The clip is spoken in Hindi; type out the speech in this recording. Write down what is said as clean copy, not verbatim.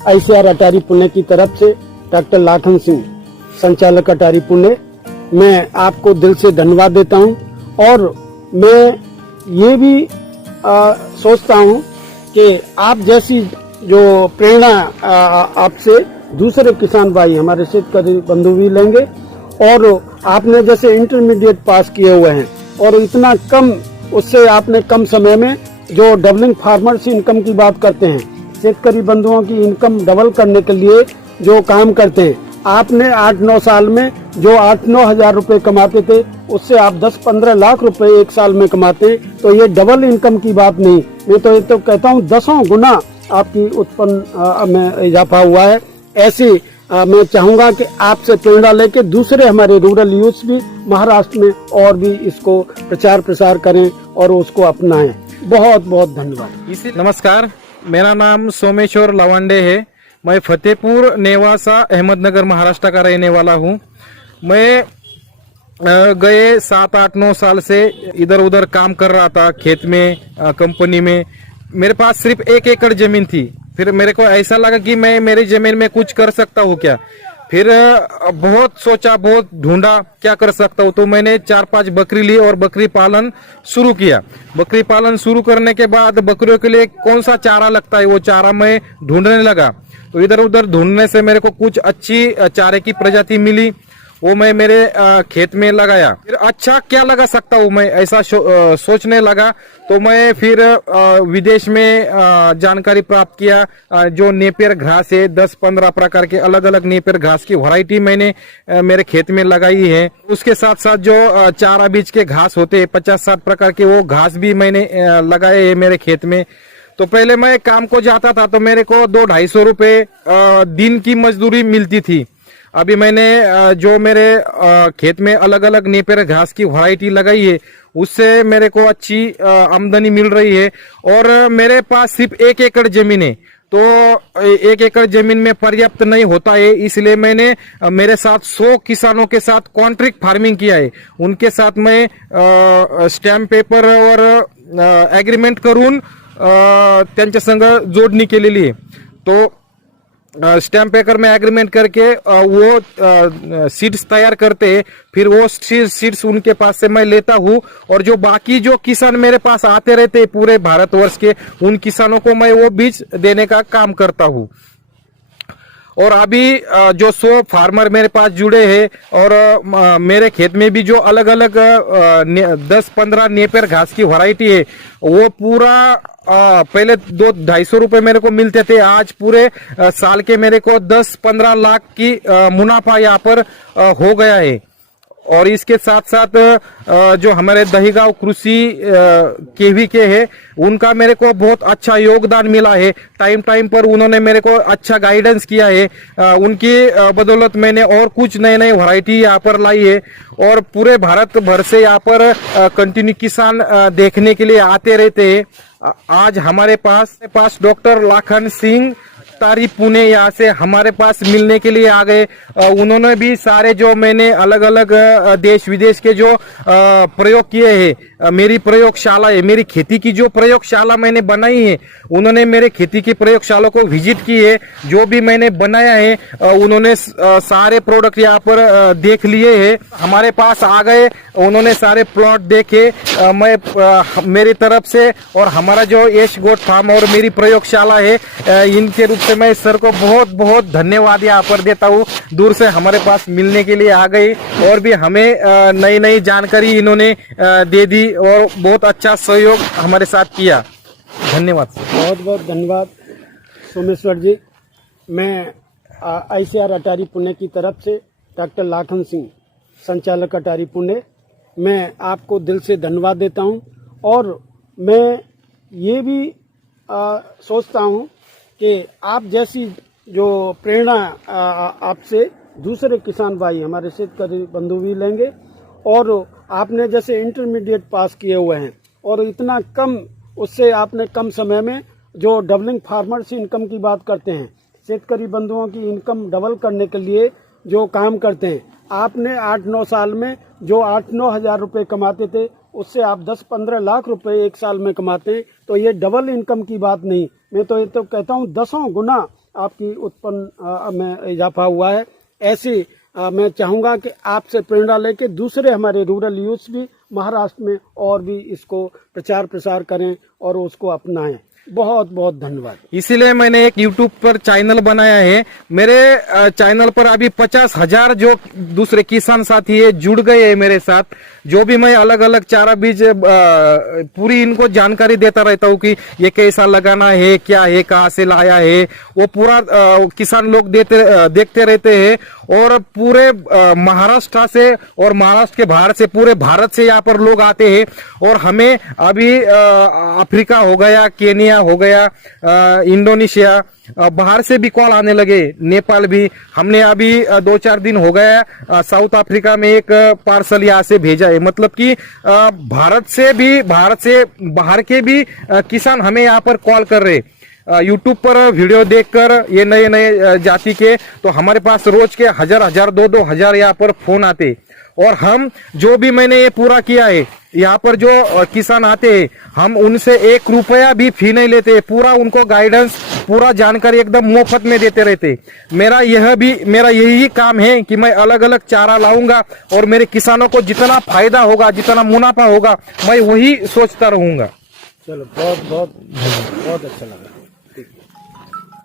ICR अटारी पुणे की तरफ से डॉक्टर लाखन सिंह, संचालक अटारी पुणे, मैं आपको दिल से धन्यवाद देता हूं। और मैं ये भी सोचता हूं कि आप जैसी जो प्रेरणा आपसे दूसरे किसान भाई हमारे शेतकरी बंधु भी लेंगे। और आपने जैसे इंटरमीडिएट पास किए हुए हैं और इतना कम, उससे आपने कम समय में जो डबलिंग फार्मर्स इनकम की बात करते हैं, शेतकरी बंधुओं की इनकम डबल करने के लिए जो काम करते हैं, आपने 8-9 साल में जो 8-9 हजार रुपए कमाते थे, उससे आप 10-15 लाख रुपए एक साल में कमाते हैं। तो ये डबल इनकम की बात नहीं, मैं तो ये तो कहता हूँ 10 गुना आपकी उत्पन्न में इजाफा हुआ है। ऐसे मैं चाहूंगा कि आपसे प्रेरणा लेके दूसरे हमारे रूरल यूथ भी महाराष्ट्र में और भी इसको प्रचार प्रसार करें और उसको अपनाएं। बहुत बहुत धन्यवाद। नमस्कार, मेरा नाम सोमेश्वर लवांडे है। मैं फतेहपुर नेवासा अहमदनगर महाराष्ट्र का रहने वाला हूँ। मैं गए 7-8-9 साल से इधर उधर काम कर रहा था, खेत में, कंपनी में। मेरे पास सिर्फ 1 एकड़ जमीन थी। फिर मेरे को ऐसा लगा कि मैं मेरी जमीन में कुछ कर सकता हूँ क्या। फिर बहुत सोचा, बहुत ढूंढा क्या कर सकता हूँ, तो मैंने 4-5 बकरी ली और बकरी पालन शुरू किया। बकरी पालन शुरू करने के बाद बकरियों के लिए कौन सा चारा लगता है, वो चारा मैं ढूंढने लगा। तो इधर उधर ढूंढने से मेरे को कुछ अच्छी चारे की प्रजाति मिली, वो मैं मेरे खेत में लगाया। फिर अच्छा क्या लगा सकता हूँ मैं, ऐसा सोचने लगा। तो मैं फिर विदेश में जानकारी प्राप्त किया। जो नेपियर घास है, 10-15 प्रकार के अलग अलग नेपियर घास की वैरायटी मैंने मेरे खेत में लगाई है। उसके साथ साथ जो चारा बीज के घास होते हैं 50-60 प्रकार के, वो घास भी मैंने लगाए है मेरे खेत में। तो पहले मैं काम को जाता था तो मेरे को 200-250 रुपए दिन की मजदूरी मिलती थी। अभी मैंने जो मेरे खेत में अलग अलग नेपियर घास की वैरायटी लगाई है, उससे मेरे को अच्छी आमदनी मिल रही है। और मेरे पास सिर्फ 1 एकड़ जमीन है, तो 1 एकड़ जमीन में पर्याप्त नहीं होता है। इसलिए मैंने मेरे साथ 100 किसानों के साथ कॉन्ट्रैक्ट फार्मिंग किया है। उनके साथ मैं स्टॅम्प पेपर और एग्रीमेंट करून त्यांच्या संग जोडणी केलेली आहे। तो स्टैम्प पेपर में एग्रीमेंट करके वो सीड्स तैयार करते हैं। फिर वो सीड्स उनके पास से मैं लेता हूँ, और जो बाकी जो किसान मेरे पास आते रहते हैं पूरे भारतवर्ष के, उन किसानों को मैं वो बीज देने का काम करता हूँ। और अभी जो 100 फार्मर मेरे पास जुड़े हैं, और मेरे खेत में भी जो अलग अलग 10-15 नेपियर घास की वैरायटी है, वो पूरा पहले 200-250 रुपए मेरे को मिलते थे। आज पूरे साल के मेरे को 10-15 लाख की मुनाफा यहाँ पर हो गया है। और इसके साथ साथ जो हमारे दहीगांव कृषि KVK है, उनका मेरे को बहुत अच्छा योगदान मिला है। टाइम टाइम पर उन्होंने मेरे को अच्छा गाइडेंस किया है। उनकी बदौलत मैंने और कुछ नए नए वैरायटी यहाँ पर लाई है। और पूरे भारत भर से यहाँ पर कंटिन्यू किसान देखने के लिए आते रहते हैं। आज हमारे पास डॉक्टर लाखन सिंह अटारी पुणे यहाँ से हमारे पास मिलने के लिए आ गए। उन्होंने भी सारे जो मैंने अलग अलग देश विदेश के जो प्रयोग किए हैं, मेरी प्रयोगशाला है, मेरी खेती की जो प्रयोगशाला मैंने बनाई है, उन्होंने मेरे खेती की प्रयोगशाला को विजिट की है। जो भी मैंने बनाया है उन्होंने सारे प्रोडक्ट यहाँ पर देख लिए हैं। हमारे पास आ गए, उन्होंने सारे प्लॉट देखे। मैं मेरी तरफ से और हमारा जो यश गोट फार्म और मेरी प्रयोगशाला है, इनके रूप से मैं सर को बहुत बहुत धन्यवाद यहाँ पर देता हूँ। दूर से हमारे पास मिलने के लिए आ गई और भी हमें नई नई जानकारी इन्होंने दे दी और बहुत अच्छा सहयोग हमारे साथ किया। धन्यवाद। बहुत बहुत धन्यवाद सोमेश्वर जी। मैं ICR अटारी पुणे की तरफ से डॉक्टर लाखन सिंह, संचालक अटारी पुणे, मैं आपको दिल से धन्यवाद देता हूं। और मैं ये भी सोचता हूं कि आप जैसी जो प्रेरणा आपसे दूसरे किसान भाई हमारे शेतकरी बंधु भी लेंगे। और आपने जैसे इंटरमीडिएट पास किए हुए हैं और इतना कम, उससे आपने कम समय में जो डबलिंग फार्मर्स इनकम की बात करते हैं, शेतकरी बंधुओं की इनकम डबल करने के लिए जो काम करते हैं, आपने 8-9 साल में जो 8-9 हजार रुपए कमाते थे, उससे आप 10-15 लाख रुपए एक साल में कमाते हैं। तो ये डबल इनकम की बात नहीं, मैं तो ये तो कहता हूँ 10 गुना आपकी उत्पन्न में इजाफा हुआ है। ऐसे मैं चाहूंगा कि आपसे प्रेरणा लेके दूसरे हमारे रूरल यूथ भी महाराष्ट्र में और भी इसको प्रचार प्रसार करें और उसको अपनाएं। बहुत बहुत धन्यवाद। इसीलिए मैंने एक YouTube पर चैनल बनाया है। मेरे चैनल पर अभी 50,000 जो दूसरे किसान साथी है जुड़ गए हैं मेरे साथ। जो भी मैं अलग अलग चारा बीज पूरी इनको जानकारी देता रहता हूँ कि ये कैसा लगाना है, क्या है, कहाँ से लाया है, वो पूरा किसान लोग देखते रहते हैं। और पूरे महाराष्ट्र से और महाराष्ट्र के बाहर से पूरे भारत से यहाँ पर लोग आते हैं। और हमें अभी अफ्रीका हो गया, केनिया हो गया, इंडोनेशिया, बाहर से भी कॉल आने लगे, नेपाल भी। हमने अभी 2-4 दिन हो गया साउथ अफ्रीका में एक पार्सल यहाँ से भेजा है। मतलब कि भारत से बाहर के भी किसान हमें यहाँ पर कॉल कर रहे। यूट्यूब पर वीडियो देखकर ये नए नए जाति के, तो हमारे पास रोज के 1,000, 2,000 यहाँ पर फोन आते। और हम जो भी मैंने ये पूरा किया है, यहाँ पर जो किसान आते हैं, हम उनसे 1 रुपया भी फी नहीं लेते। पूरा उनको गाइडेंस, पूरा जानकारी एकदम मुफ्त में देते रहते। मेरा यही काम है कि मैं अलग अलग चारा लाऊंगा और मेरे किसानों को जितना फायदा होगा, जितना मुनाफा होगा, मैं वही सोचता रहूंगा। चलो, बहुत बहुत बहुत अच्छा लगा।